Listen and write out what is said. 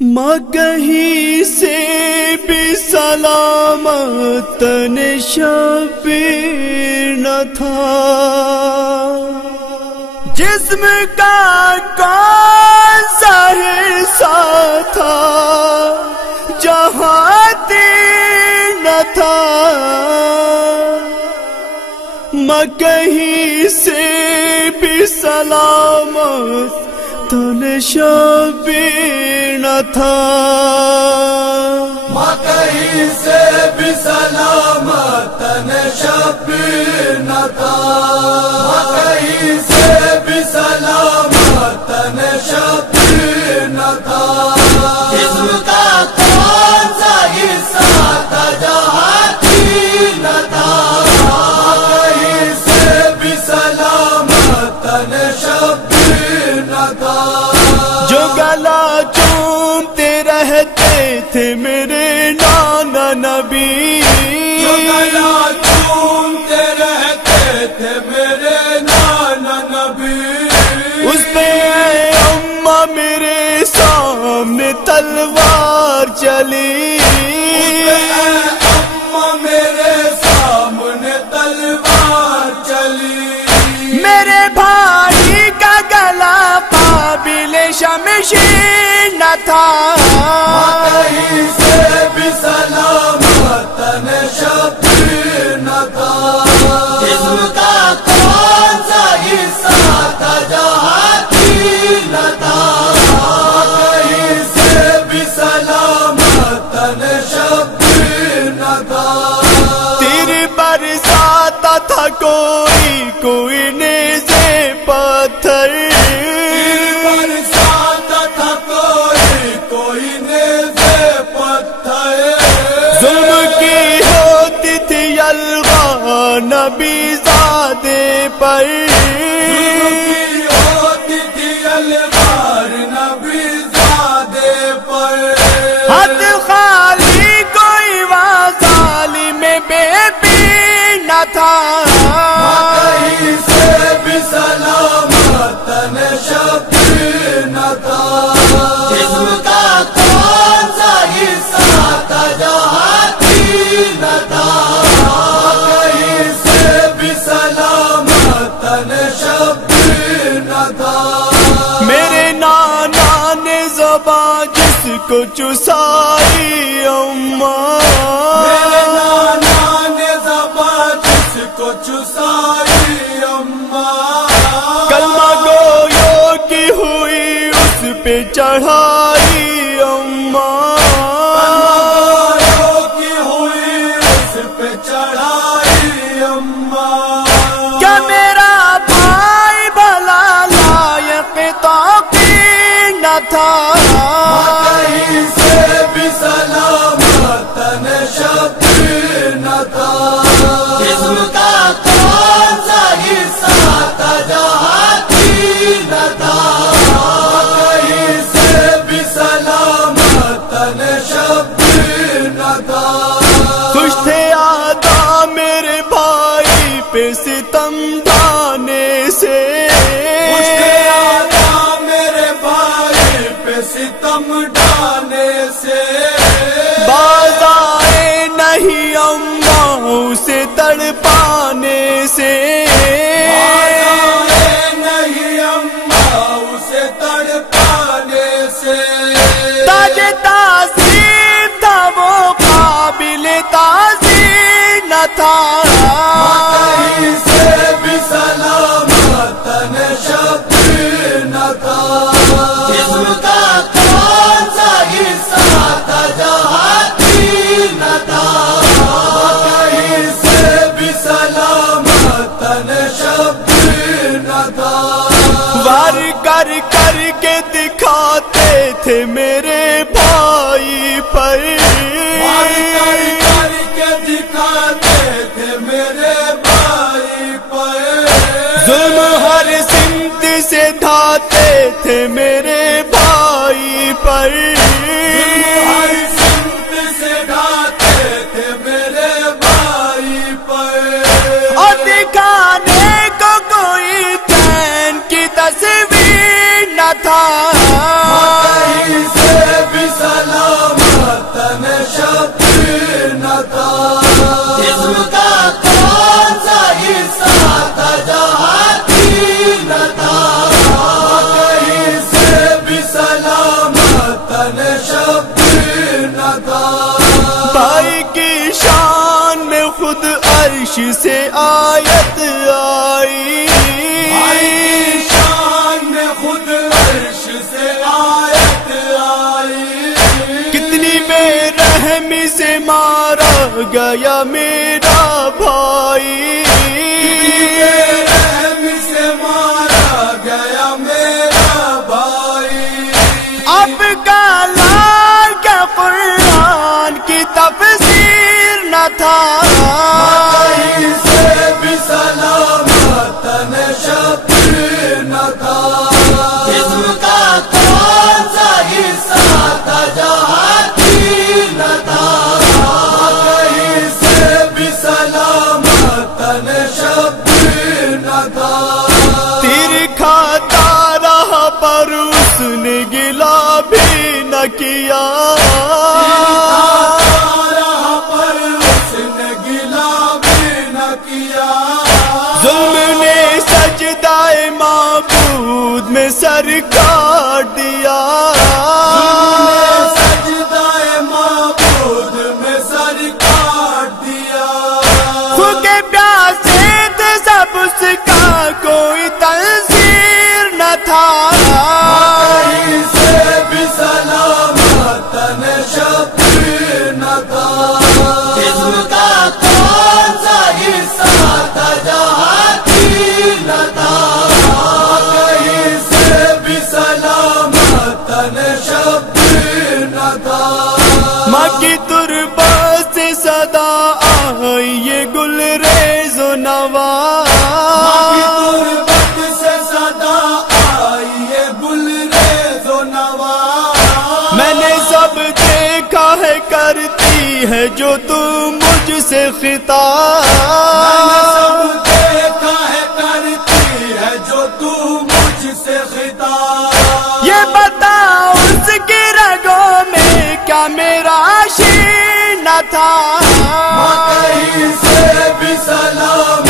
ماں کہیں سے بھی سلامت شبیر نہ تھا، جسم کا کون سا حصہ تھا جہاں دین نہ تھا، ماں کہیں سے بھی سلامت شبیر نہ تھا، ماں کہیں سے بھی سلامت شبیر نہ تھا، ماں کہیں سے بھی سلامت شبیر نہ تھا، جسم کا کون سا حصہ تھا جہاں دین نہ تھا، ماں کہیں سے بھی سلامت شبیر نہ تھا، جو گلا چومتے رہتے تھے میرے نانا نبی، جو گلا چومتے رہتے تھے میرے نانا نبی، اس پہ اے اماں میرے سامنے تلوار چلی، اماں میرے سامنے تلوار چلی، میرے بھائی کا گلا قابل شمشیر نہ تھا، کہیں سے بھی سلامت شبیر نہ تھا، جسم کا کون سا حصہ تھا جہاں دین نہ تھا، کہیں سے بھی سلامت شبیر نہ تھا، تیر برساتا تھا کوئی کوئی نیزے پتھر، برساتا تھا کوئی نیزے پتھر، ظلم کی ہوتی تھی یلغا نبی زادے پر، ہوتی تھی الغار نبی زادے پر، حد خالی کوئی ظالم بے پیر نہ تھا، کہیں سے بھی سلامت شبیر نہ تھا، جسم کا کون سا حصہ تھا جہاں دین نہ تھا، کہیں سے بھی سلامت شبیر نہ تھا، میرے نانا نے زباں جس کو چسائی اماں، میرے نانا نے زبان جس کو چسائی اماں، کلمہ گویوں کی ہوئی اس پہ چڑھائی اماں، کی ہوئی اس پہ چڑھائی اماں، کیا میرا بھائی بھلا لائق توقیر نہ تھا، کہیں سے بھی سلامت شبیر نہ تھا، جسم کا کون سا حصہ تھا جہاں دین نہ تھا، کہیں سے بھی سلامت شبیر نہ تھا، خوش تھے آدھا میرے بھائی پہ ستم ڈھانے سے، میرے بھائی پہ ستم ڈھانے سے، باز آئے نہیں اماں اسے تڑپانے سے، نہیں اماں اسے تڑپانے سے، تاج تعظیم تھا وہ قابل تعظیم نہ تھا، کہیں سے بھی سلامت شبیر نہ تھا، جسم کا کون سا حصہ تھا جہاں دین نہ تھا، کہیں سے بھی سلامت شبیر نہ تھا، وار کر کر کے دکھاتے تھے میرے بھائی پر، کر کے دکھاتے تھے میرے بھائی پر، ظلم ہر سمت سے ڈھاتے تھے میرے بھائی پر، ہر سمت سے ڈھاتے تھے میرے بھائی پر، اور دکھانے کو کوئی چین کی تصویر نہ تھا، کہیں سے بھی عرش سے آیت آئی، شان میں خود عرش سے آیت آئی، کتنی بے رحمی سے مارا گیا میرا بھائی، رحم سے مارا گیا میرا بھائی، اب کالا کا قرآن کی تفسیر نہ تھا، کہیں سے بھی سلامت نہ شبیر نہ تھا، جسم کا کون سا حصہ تھا جہاں تیر نہ تھا، کہیں سے بھی سلامت نہ شبیر نہ تھا، تیر کھاتا رہا پر اس نے گلا بھی نہ کیا، پر اس نے گلا بھی نہ کیا، ظلم نے سجدہ معبود میں سر کاٹ دیا، سجدہ معبود میں سر کاٹ دیا، خود پیاسے تھے سب اس کا کوئی تنظیر نہ تھا، کہیں سے بھی سلامت نہ شبیر نہ تھا، جسم کا کون سا حصہ تھا جہاں تیر نہ تھا، کہیں سے بھی سلامت نہ شبیر نہ تھا، ماں کی تربت سے صدا آئی یہ گل ریز و نوا، غربت سے صدا آئی یہ گل ریز و نوا، میں نے سب دیکھا ہے کرتی ہے جو تم مجھ سے خطاب، سب دیکھا ہے کرتی ہے جو تو مجھ سے خطاب، یہ بتا اس کی رگوں میں کیا میرا شین نہ تھا، کہیں سے بھی سلام